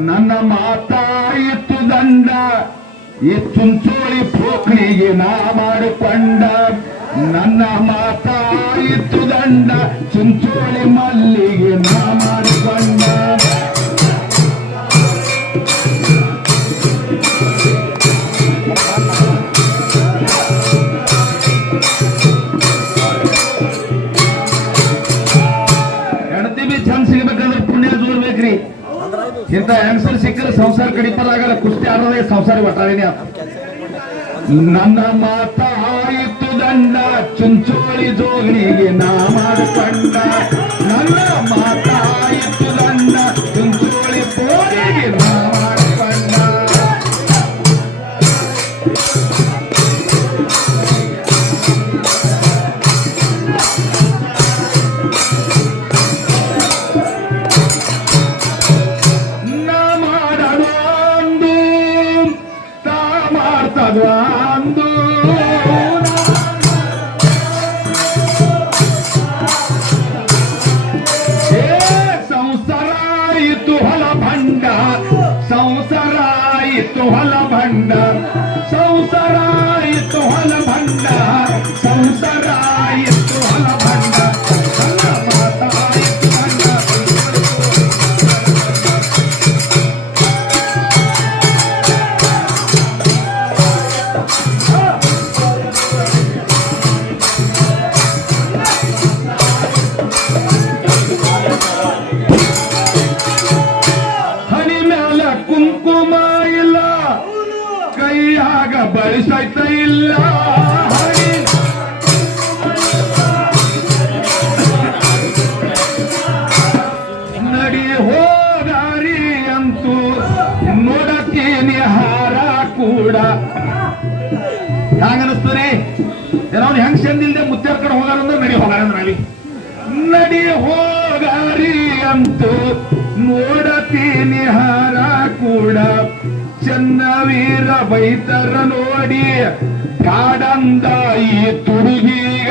ನನ್ನ ಇತ್ತು ದಂಡ ಈ ಚುಂಚೋಳಿ ಪೋಖ್ರಿಗೆ ನಾ ಮಾಡಿಕೊಂಡ. ನನ್ನ ಮಾತಾಯಿತು ದಂಡ ಚುಂಚೋಳಿ ಮಲ್ಲಿಗೆ ಸಂಸಾರ ಕಡಿಪದಾಗಲ್ಲ ಕುಸ್ತಿ ಆಡೋದೇ ಸಂಸಾರ ಒಟ್ಟಾರೇನೆ ನನ್ನ ಮಾತಾಯಿತು ದಂಡ ಚುಂಚೋಳಿ ಜೋಗಣಿಗೆ ನಾ ಮಾಡಿಕೊಂಡ भगवान ಕೈಯಾಗ ಬಳಸೈತ ಇಲ್ಲ. ನಡಿ ಹೋದಾರಿ ಅಂತೂ ನೋಡತೀನಿ ಹಾರ ಕೂಡ. ರೀ ಏನೋ ಹೆಂಗ್ ಚಂದಿಲ್ದೆ ಮುತ್ತಾರ ಕಡೆ ಹೋಗಾರಂದ್ರೆ ನಡಿ ಹೋಗಾರಂದ್ರ ಅಲ್ಲಿ ನಡಿ ಹೋಗಾರಿ ಅಂತೂ ನೋಡತೀನಿ ಹಾರ ಕೂಡ. ಚನ್ನವೀರ ಬೈತರ ನೋಡಿ ಕಾಡಂದ ಈ ತುಡುಗೀಗ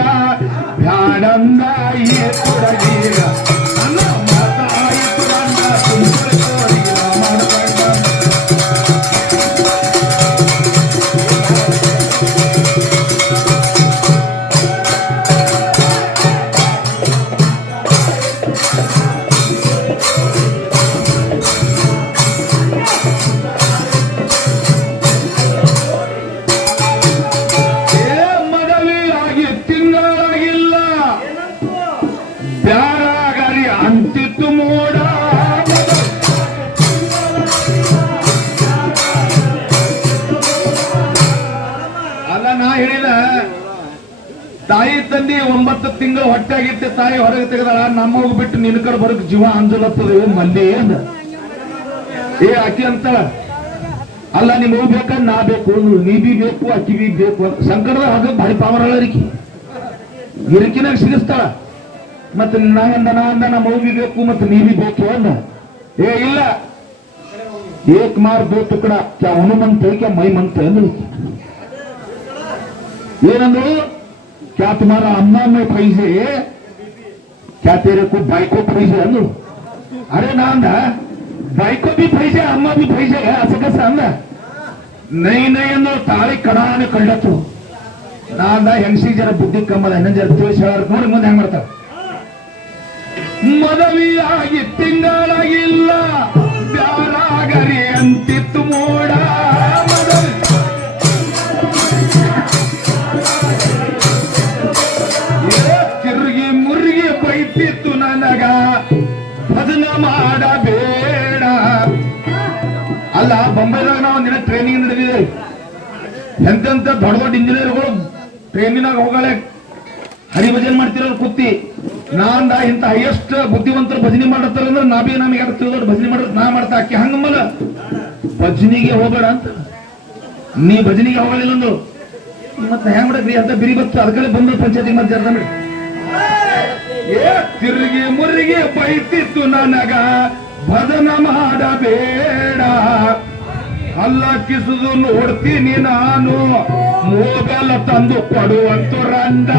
ಬ್ಯಾಡಂದ ಈ ತುಡಗೀಗ ನನ್ನ ಅಂತಿತ್ತು ಮೋಡ ಅಲ್ಲ, ನಾ ಹೇಳಿದ, ತಾಯಿ ತಂದಿ ಒಂಬತ್ತು ತಿಂಗಳು ಹೊಟ್ಟೆಗಿತ್ತೆ ತಾಯಿ ಹೊರಗೆ ತೆಗೆದಾಳ ನಮ್ಮೋಗ್ ಬಿಟ್ಟು ನಿನ್ಕರ್ ಬರಕ್ ಜೀವ ಅಂಜಲತ್ತದ ಮಲ್ಲಿ ಅಂದ ಏ, ಅಕ್ಕಿ ಅಂತ ಅಲ್ಲ, ನಿಮ್ ಹೋಗ್ ಬೇಕಂದ್ ನಾ ಬೇಕು ನೀ ಬಿ ಬೇಕು, ಅಕ್ಕಿ ಬಿ ಬೇಕು. ಸಂಕಟದ ಹಾಗೆ ಭಾರಿ ಪಾವರ ಇರಿಕಿ ಇರಿಕಿನಾಗ ಸಿಗಿಸ್ತಾಳ. ಮತ್ತೆ ನಾ ಅಂದ ನಾ ಅಂದ ಬೇಕು ಮತ್ತೆ ನೀವಿ ಬೇಕು ಅಂದ. ಏ, ಇಲ್ಲ. ಏಕ್ ಮಾರ್ ದೋ ತುಕಡ. ಕ್ಯಾ ಹನುಮಂತ ಕ್ಯಾ ಮೈ ಮಂತ ಅಂದ್ರು. ಏನಂದ್ರು? ಕ್ಯಾ ತುಮಾರ ಅಮ್ಮ ಪೈಸೆ, ಕ್ಯಾ ತೇರೆ ಕೋ ಬಾಯ್ಕೋ ಪೈಸೆ ಅಂದ್ರು. ಅರೆ ನಾ ಅಂದ ಬಾಯ್ಕೋ ಬಿ ಪೈಸೆ, ಅಮ್ಮ ಬಿ ಪೈಸೆ ಅಸಕಸ ಅಂದ. ನೈ ನೈ ಅಂದ್ರು, ತಾಳಿ ಕಡಾನೆ ಕಳ್ಳತ್ತು. ನಾ ಅಂದ ಹೆಂಗಸಿ ಜನ ಬುದ್ಧಿ ಕಮ್ಮದ ಹೆಣ್ಣ ಜನ ತಿಳಿಸಿ ನೋಡಿ ಮುಂದೆ ಹೆಂಗ್ ಮಾಡ್ತಾರೆ. ಮದವಿಯಾಗಿ ತಿಂಗಳಾಗಿಲ್ಲ. ಬ್ಯಾರಾಗರಿ ಅಂತಿತ್ತು ಮೋಡ. ತಿರುಗಿ ಮುರುಗಿ ಬೈತಿತ್ತು ನನಗ. ಭಜನ ಮಾಡಬೇಡ. ಅಲ್ಲ, ಬೊಂಬೈದಾಗ ನಾವು ನಿನ್ನ ಟ್ರೈನಿಂಗ್ ನಡೆದಿದೆ. ಎಂತೆಂತ ದೊಡ್ಡ ದೊಡ್ಡ ಇಂಜಿನಿಯರ್ಗಳು ಟ್ರೈನಿನಾಗ ಹೋಗಳೆ. ಹರಿಭಜನ್ ಮಾಡ್ತಿರೋ ಕುತ್ತಿ. ನಾಂದ ಇಂತ ಹೈಯೆಸ್ಟ್ ಬುದ್ಧಿವಂತರು ಭಜನೆ ಮಾಡತ್ತಾರ ಅಂದ್ರೆ ನಾ ಬಿ ನಮಗೆ ಯಾಕೆ ತಿಳಿದ್ರು ಭಜನೆ ಮಾಡ ನಾ ಮಾಡ್ತಾ ಅಕ್ಕಿ ಹಂಗಮ್ಮಲ ಭಜನಿಗೆ ಹೋಗಬೇಡ ಅಂತ. ನೀ ಭಜನಿಗೆ ಹೋಗಲಿಲ್ಲ ಒಂದು ಮತ್ತೆ ಹೆಂಗ್ ಮಾಡಕ್ರಿ ಅಂತ ಬಿರಿ ಬತ್ತು ಅದಕ್ಕೆ ಬಂದು ಪಂಚಾಯತಿ ಮತ್ತೆ ಜರ್ದ ಏ ತಿರುಗಿ ಮುರುಗಿ ಬೈತಿತ್ತು ನನಗ. ಭಜನ ಮಾಡಬೇಡ. ಅಲ್ಲ ಕಿಸುದು ನೋಡ್ತೀನಿ ನಾನು. ಮೋಗಲ ತಂದು ಕೊಡುವಂತು ರಂಡ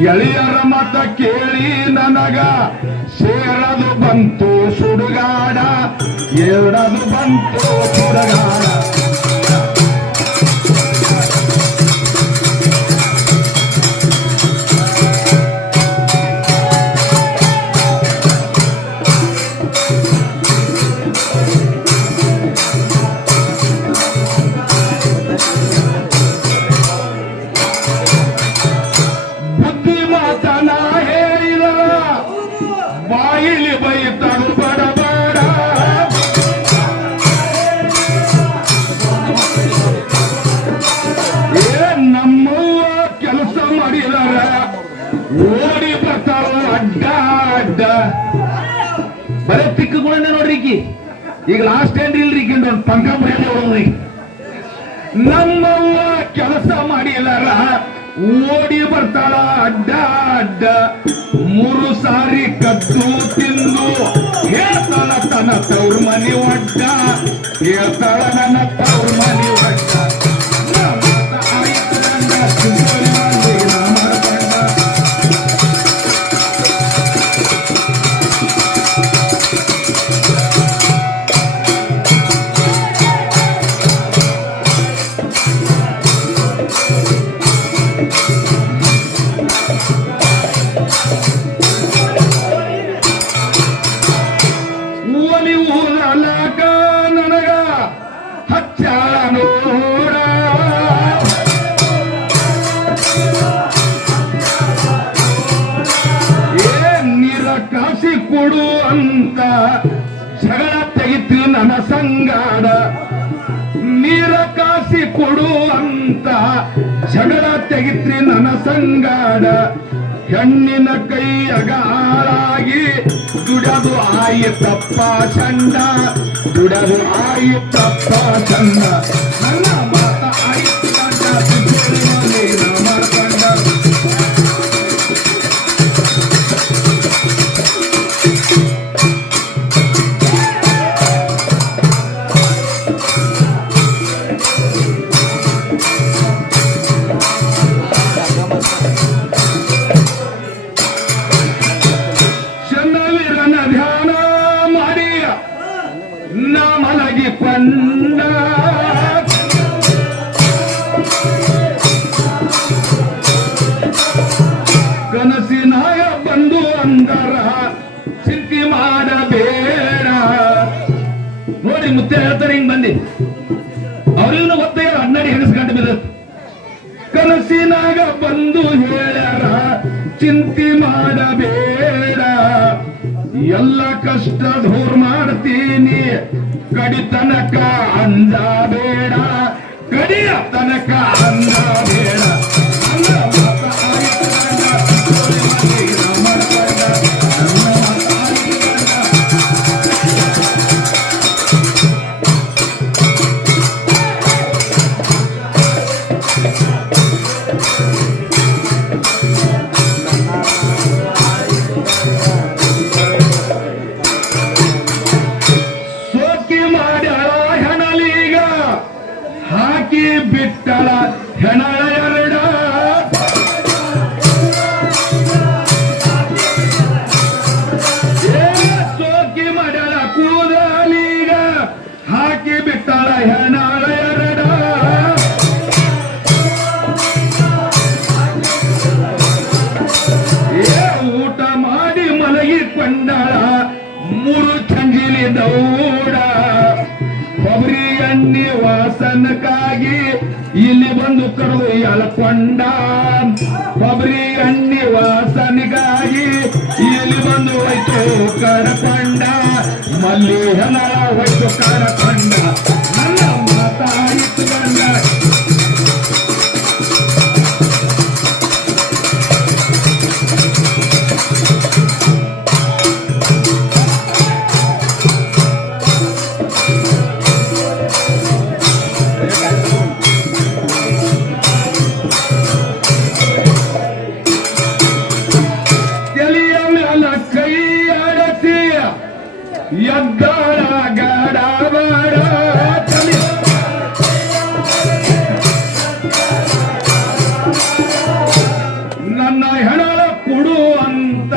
ಗೆಳೆಯರ ಮತ ಕೇಳಿ ನನಗ. ಸೇರದು ಬಂತು ಸುಡುಗಾಡ ಎರಡದು ಬಂತು ಸುಡುಗಾಡ. ಓಡಿ ಬರ್ತಾವ ಅಡ್ಡ ಅಡ್ಡ. ಬರೇ ತಿಕ್ಕ ನೋಡ್ರಿಕಿ ಈಗ ಲಾಸ್ಟ್ ಏನ್ ಇಲ್ರಿ ಒಂದು ಪಂಕ ಮರ್ಯಾದೆ ನಮ್ಮವ್ವ ಕೆಲಸ ಮಾಡಿಲ್ಲಾರ, ಓಡಿ ಬರ್ತಾಳ, ಅಡ್ಡ ಅಡ್ಡ. ಮೂರು ಸಾರಿ ಕದ್ದು ತಿಂದು ಹೇಳ್ತಾಳ ತನ್ನ ತವ್ರ ಮನೆ ಒಡ್ಡ. ಹೇಳ್ತಾಳ ನನ್ನ ತವ್ರ ಮನೆ ಒಡ್ಡ. ನೀರ ಕಾಸಿ ಕೊಡು ಅಂತ ಜಗಳ ತೆಗಿತ್ರಿ ನನ್ನ ಸಂಗಾಡ. ಹೆಣ್ಣಿನ ಕೈ ಅಗಾಳಾಗಿ, ದುಡದು ಆಯಿತಪ್ಪ ಚಂಡ ದುಡದು ಆಯಿತಪ್ಪ ಚಂದ. ನನ್ನ ಎಲ್ಲ ಕಷ್ಟ ದೂರ್ ಮಾಡ್ತೀನಿ. ಕಡಿ ತನಕ ಅಂದ ಬೇಡ. ಕಡಿಯ ತನಕ ಅಂಜಬೇಡ ನನ್ನ ಕಳ್ಕೊಂಡ ಕೊಬ್ಬರಿ ಎಣ್ಣೆ ವಾಸನಿಗಾಗಿ ಇಲ್ಲಿ ಬಂದು ಹೋಯ್ತು ಕರಕೊಂಡ. ಮಲ್ಲಿ ಹೆಣ ಹೋಯ್ತು ಕರಕೊಂಡ. ಹೆಣ ಕೊಡು ಅಂತ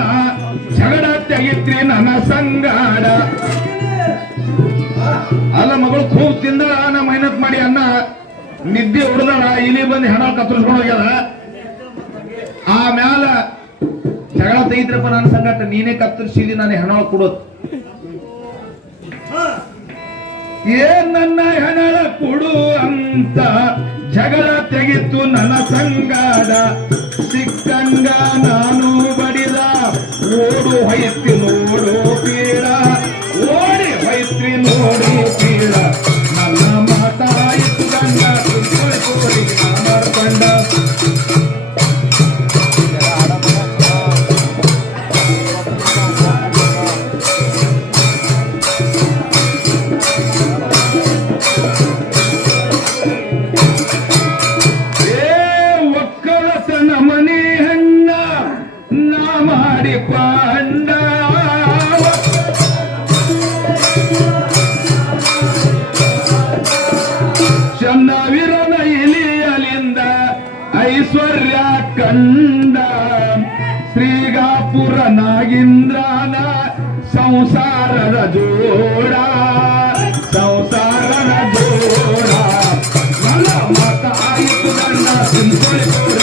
ಜಗಡ ತೆಗಿತ್ರಿ ನನ್ನ ಸಂಗಾಡ. ಅಲ್ಲ ಮಗಳು ಖೂಬ್ ತಿಂದ ನಾ ಮೆಹನತ್ ಮಾಡಿ ಅನ್ನ. ನಿದ್ದೆ ಹೊಡೆದಳ ಇಲ್ಲಿ ಬಂದು ಹೆಣ ಕತ್ತರಿಸ್ಕೊಂಡು ಹೋಗ್ಯದ. ಆ ಮ್ಯಾಲ ಜಗಳ ತೆಗಿದ್ರಪ್ಪ ನನ್ನ ಸಂಗಾಟ, ನೀನೇ ಕತ್ತರಿಸಿದಿ, ನಾನು ಹೆಣ ಕೊಡೋದು. ಏನ್ ನನ್ನ ಹೆಣ ಕೊಡು ಅಂತ ಜಗಳ ತೆಗೆತು ನನ್ನ ಸಂಗಾಡ. ಸಿಕ್ಕಂಗ ನಾನು ಬಡಿದ. ಓಡು ಹೊಯ್ತಿ ನೋಡು ಪೀಡ. ಓಡಿ ಹೊಯ್ತಿ ನೋಡಿ ಪೀಡ. ದಂಡ ಶ್ರೀಗಾಪುರ ನಾಗೇಂದ್ರನ ಸಂಸಾರದ ಜೋಡ ಸಂಸಾರದ ಜೋಡ ಮತ ಆಯಿತು ನನ್ನ ಸಿಂಧು